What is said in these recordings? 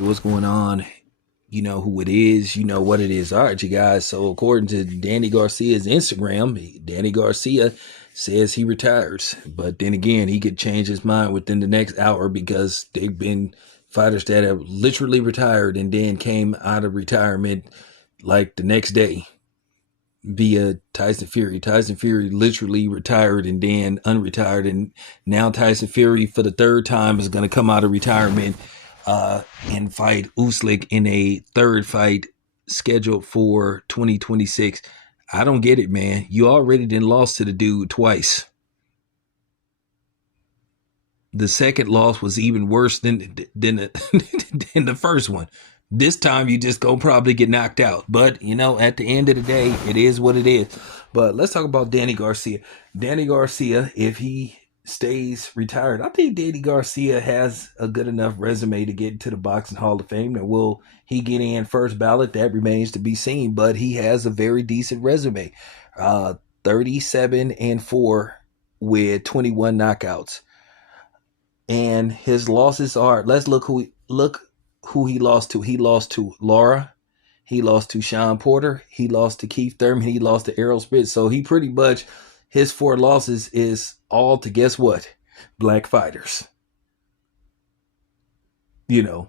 What's going on? You know who it is, you know what it is. All right, you guys. So, according to Danny Garcia's Instagram, Danny Garcia says he retires. But then again, he could change his mind within the next hour because they've been fighters that have literally retired and then came out of retirement like the next day via Tyson Fury. Tyson Fury literally retired and then unretired. And now Tyson Fury, for the third time, is going to come out of retirement and fight Uslik in a third fight scheduled for 2026. I don't get it, man. You already done lost to the dude twice. The second loss was even worse than than the first one. This time you just gonna probably get knocked out. But you know, at the end of the day, it is what it is. But let's talk about Danny Garcia. Danny Garcia, if he stays retired, I think Danny Garcia has a good enough resume to get into the Boxing Hall of Fame. Now, will he get in first ballot? That remains to be seen. But he has a very decent resume. 37-4 with 21 knockouts. And his losses are, let's look who he lost to. He lost to Laura. He lost to Sean Porter. He lost to Keith Thurman. He lost to Errol Spitz. So he pretty much, his 4 losses is all to, guess what? Black fighters. You know,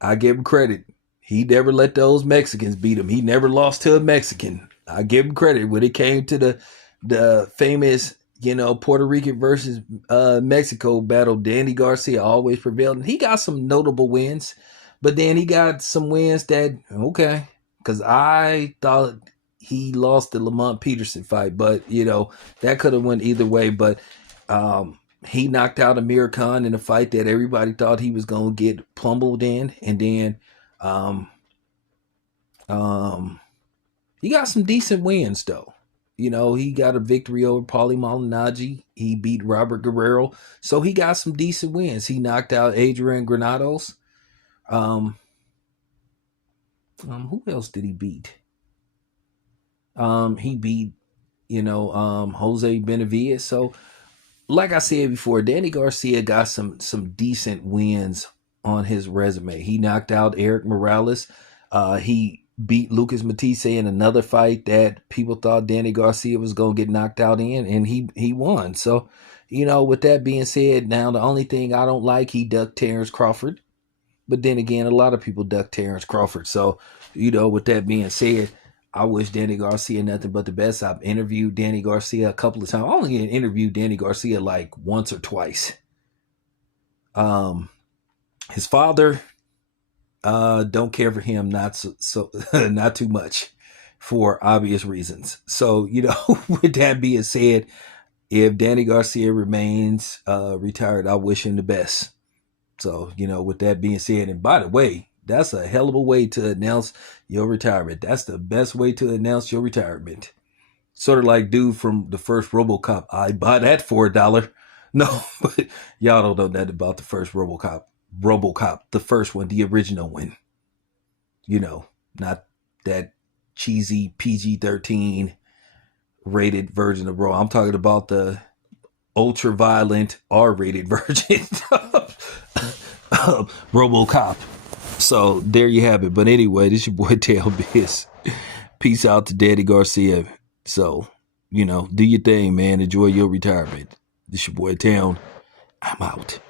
I give him credit. He never let those Mexicans beat him. He never lost to a Mexican. I give him credit when it came to the famous, you know, Puerto Rican versus Mexico battle. Danny Garcia always prevailed. And he got some notable wins, but then he got some wins that, okay, because I thought he lost the Lamont Peterson fight, but, you know, that could have went either way. But he knocked out Amir Khan in a fight that everybody thought he was going to get pummeled in. And then he got some decent wins, though. You know, he got a victory over Paulie Malignaggi. He beat Robert Guerrero. So he got some decent wins. He knocked out Adrian Granados. Who else did he beat? He beat, you know, Jose Benavidez. So, like I said before, Danny Garcia got some decent wins on his resume. He knocked out Eric Morales. He beat Lucas Matisse in another fight that people thought Danny Garcia was going to get knocked out in, and he won. So, you know, with that being said, now the only thing I don't like, he ducked Terrence Crawford. But then again, a lot of people duck Terrence Crawford. So, you know, with that being said, I wish Danny Garcia nothing but the best. I've interviewed Danny Garcia a couple of times. I only interviewed Danny Garcia like once or twice. His father, don't care for him, not so not too much, for obvious reasons. So, you know, with that being said, if Danny Garcia remains retired, I wish him the best. So, you know, with that being said, and by the way, that's a hell of a way to announce your retirement. That's the best way to announce your retirement. Sort of like dude from the first RoboCop. I buy that for $1. No, but y'all don't know that about the first RoboCop. RoboCop, the first one, the original one. You know, not that cheesy PG-13 rated version of Raw. I'm talking about the ultra violent R-rated version of RoboCop. So there you have it. But anyway, this your boy Tail Biz. Peace out to Danny Garcia. So, you know, do your thing, man. Enjoy your retirement. This your boy Town. I'm out.